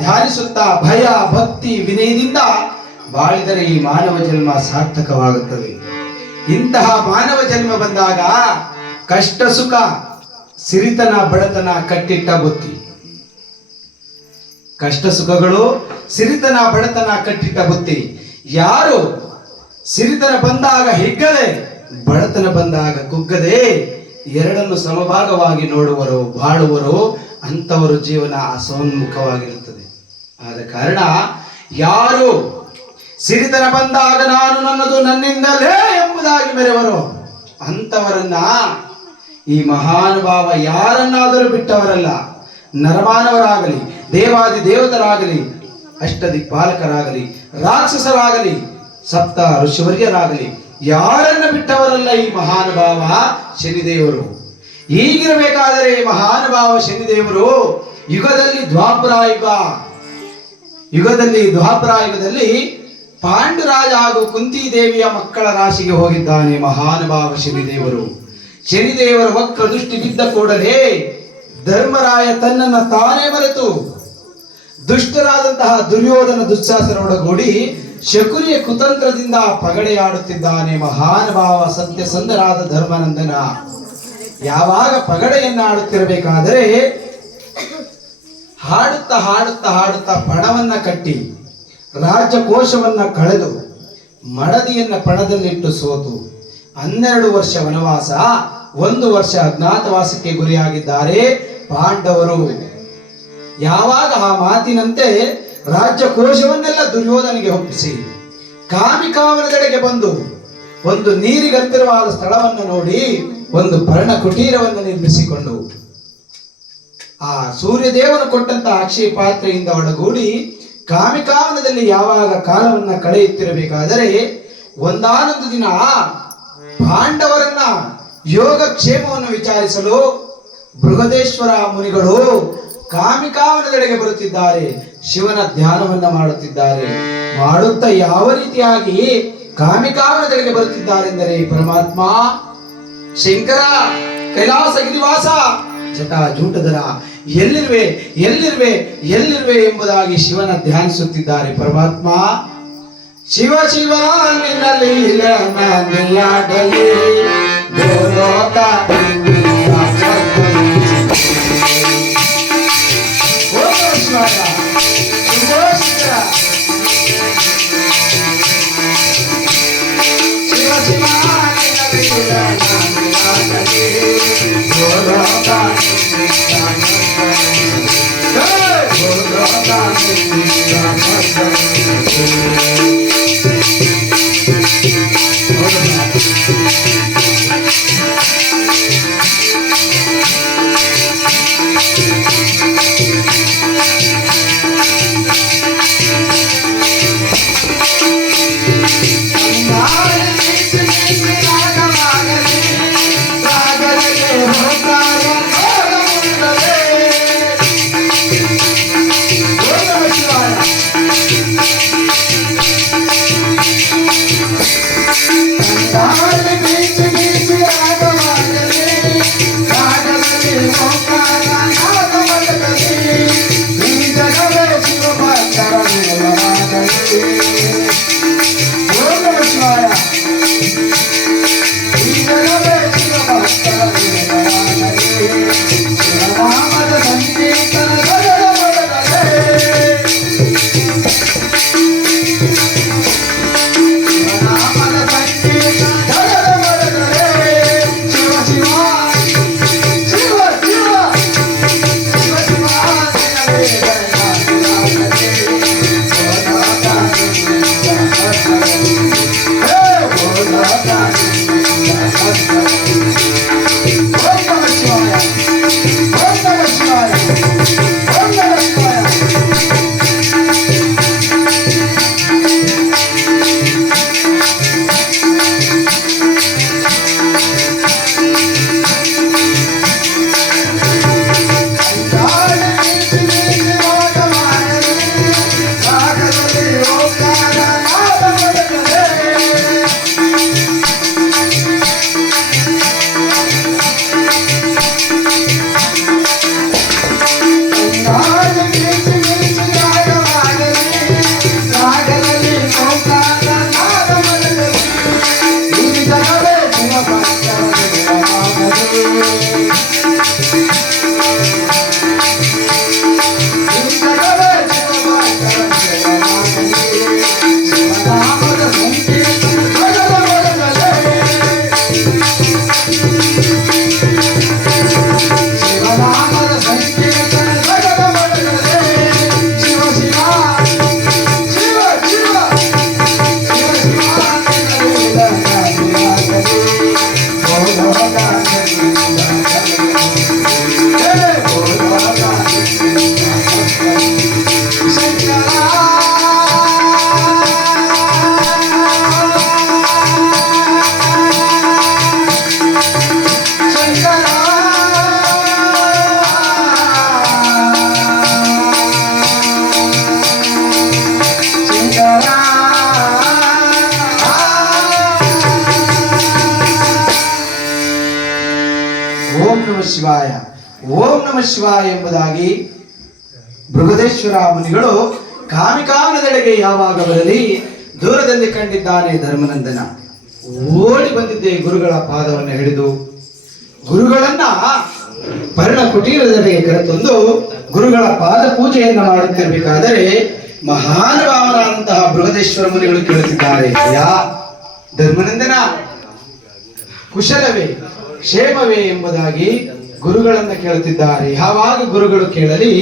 ಧ್ಯಾನಿಸುತ್ತಾ ಭಯ ಭಕ್ತಿ ವಿನಯದಿಂದ ಬಾಳಿದರೆ ಈ ಮಾನವ ಜನ್ಮ ಸಾರ್ಥಕವಾಗುತ್ತದೆ. ಇಂತಹ ಮಾನವ ಜನ್ಮ ಬಂದಾಗ ಕಷ್ಟ ಸುಖ ಸಿರಿತನ ಬಡತನ ಕಟ್ಟಿಟ್ಟ ಬುತ್ತಿ. ಕಷ್ಟ ಸುಖಗಳು ಸಿರಿತನ ಬಡತನ ಕಟ್ಟಿಟ್ಟ ಬುತ್ತಿ. ಯಾರು ಸಿರಿತನ ಬಂದಾಗ ಹಿಗ್ಗದೆ ಬಡತನ ಬಂದಾಗ ಕುಗ್ಗದೆ ಎರಡನ್ನು ಸಮಭಾಗವಾಗಿ ನೋಡುವರು ಬಾಳುವರು ಅಂತವರ ಜೀವನ ಅಸೋನ್ಮುಖವಾಗಿರುತ್ತದೆ. ಆದ ಕಾರಣ ಯಾರು ಸಿರಿತನ ಬಂದಾಗ ನಾನು ನನ್ನದು ನನ್ನಿಂದಲೇ ಎಂಬುದಾಗಿ ಮೆರೆವರು ಅಂತವರನ್ನ ಈ ಮಹಾನುಭಾವ ಯಾರನ್ನಾದರೂ ಬಿಟ್ಟವರಲ್ಲ. ನರಮಾನವರಾಗಲಿ ದೇವಾದಿ ದೇವತರಾಗಲಿ ಅಷ್ಟದಿಕ್ಪಾಲಕರಾಗಲಿ ರಾಕ್ಷಸರಾಗಲಿ ಸಪ್ತ ಋಷಿವರ್ಯರಾಗಲಿ ಯಾರನ್ನ ಬಿಟ್ಟವರಲ್ಲ ಈ ಮಹಾನುಭಾವ ಶನಿದೇವರು. ಹೀಗಿರಬೇಕಾದರೆ ಮಹಾನುಭಾವ ಶನಿದೇವರು ಯುಗದಲ್ಲಿ ದ್ವಾಪರಾಯುಗದಲ್ಲಿ ಪಾಂಡುರಾಜ ಹಾಗೂ ಕುಂತಿ ದೇವಿಯ ಮಕ್ಕಳ ರಾಶಿಗೆ ಹೋಗಿದ್ದಾನೆ ಮಹಾನುಭಾವ ಶನಿದೇವರು. ಶನಿದೇವರ ವಕ್ರ ದೃಷ್ಟಿ ಬಿದ್ದ ಕೂಡಲೇ ಧರ್ಮರಾಯ ತನ್ನನ್ನು ತಾನೇ ಮರೆತು ದುಷ್ಟರಾದಂತಹ ದುರ್ಯೋಧನ ದುಶ್ಯಾಸನರೊಡಗೂಡಿ ಶಕುನಿಯ ಕುತಂತ್ರದಿಂದ ಪಗಡೆಯಾಡುತ್ತಿದ್ದಾನೆ ಮಹಾನುಭಾವ ಸತ್ಯಸಂಧರಾದ ಧರ್ಮನಂದನ. ಯಾವಾಗ ಪಗಡೆಯನ್ನ ಆಡುತ್ತಿರಬೇಕಾದರೆ ಹಾಡುತ್ತಾ ಹಾಡುತ್ತಾ ಹಾಡುತ್ತಾ ಪಣವನ್ನ ಕಟ್ಟಿ ರಾಜ್ಯಕೋಶವನ್ನ ಕಳೆದು ಮಡದಿಯನ್ನ ಪಣದಲ್ಲಿಟ್ಟು ಸೋತು 12 ವರ್ಷ ವನವಾಸ 1 ವರ್ಷ ಅಜ್ಞಾತವಾಸಕ್ಕೆ ಗುರಿಯಾಗಿದ್ದಾರೆ ಪಾಂಡವರು. ಯಾವಾಗ ಆ ಮಾತಿನಂತೆ ರಾಜ್ಯಕೋಶವನ್ನೆಲ್ಲ ದುರ್ಯೋಧನಿಗೆ ಒಪ್ಪಿಸಿ ಕಾಮಿಕಾವನದೆಡೆಗೆ ಬಂದು ಒಂದು ನೀರಿಗತ್ತಿರವಾದ ಸ್ಥಳವನ್ನು ನೋಡಿ ಒಂದು ಪರ್ಣ ಕುಟೀರವನ್ನು ನಿರ್ಮಿಸಿಕೊಂಡು ಆ ಸೂರ್ಯದೇವನು ಕೊಟ್ಟಂತಹ ಅಕ್ಷಯ ಪಾತ್ರೆಯಿಂದ ಒಡಗೂಡಿ ಕಾಮಿಕಾವನದಲ್ಲಿ ಯಾವಾಗ ಕಾಲವನ್ನ ಕಳೆಯುತ್ತಿರಬೇಕಾದರೆ ಒಂದಾನೊಂದು ದಿನ ಪಾಂಡವರನ್ನ ಯೋಗಕ್ಷೇಮವನ್ನು ವಿಚಾರಿಸಲು ಬೃಹದೇಶ್ವರ ಮುನಿಗಳು ಕಾಮಿಕಾವನದೆಡೆಗೆ ಬರುತ್ತಿದ್ದಾರೆ. ಶಿವನ ಧ್ಯಾನವನ್ನ ಮಾಡುತ್ತಿದ್ದಾರೆ. ಮಾಡುತ್ತಾ ಯಾವ ರೀತಿಯಾಗಿ ಕಾಮಿಕಾವನದೆಡೆಗೆ ಬರುತ್ತಿದ್ದಾರೆ ಪರಮಾತ್ಮ ಶಂಕರ ಕೈಲಾಸ ಗಿರಿವಾಸ ಜಟಾಜೂಟಧರ ಎಲ್ಲಿರುವೆ ಎಲ್ಲಿರುವೆ ಎಲ್ಲಿರುವೆ ಎಂಬುದಾಗಿ ಶಿವನ ಧ್ಯಾನಿಸುತ್ತಿದ್ದಾರೆ ಪರಮಾತ್ಮ. ಶಿವ ಶಿವ ನಿನ್ನಲ್ಲಿ ಶಿವಾಯ, ಓಂ ನಮಃ ಶಿವಾಯ ಎಂಬುದಾಗಿ ಬೃಹದೇಶ್ವರ ಮುನಿಗಳು ಕಾಮಿಕಾನದೆಡೆಗೆ ಯಾವಾಗ ಬರಲಿ ದೂರದಲ್ಲಿ ಕಂಡಿದ್ದಾನೆ ಧರ್ಮನಂದನ. ಓಡಿ ಬಂದಿದ್ದೆ ಗುರುಗಳ ಪಾದವನ್ನು ಹಿಡಿದು ಗುರುಗಳನ್ನ ಪರ್ಣ ಕುಟೀರದೆಡೆಗೆ ಕರೆತಂದು ಗುರುಗಳ ಪಾದ ಪೂಜೆಯನ್ನ ಮಾಡುತ್ತಿರಬೇಕಾದರೆ ಮಹಾನುಭಾವನಾದಂತಹ ಬೃಹದೇಶ್ವರ ಮುನಿಗಳು ಕೇಳುತ್ತಿದ್ದಾರೆ, ಯಾ ಧರ್ಮನಂದನ ಕುಶಲವೇ ಕ್ಷೇಮವೇ ಎಂಬುದಾಗಿ ಗುರುಗಳನ್ನ ಕೇಳುತ್ತಿದ್ದಾರೆ. ಯಾವಾಗ ಗುರುಗಳು ಕೇಳಲಿ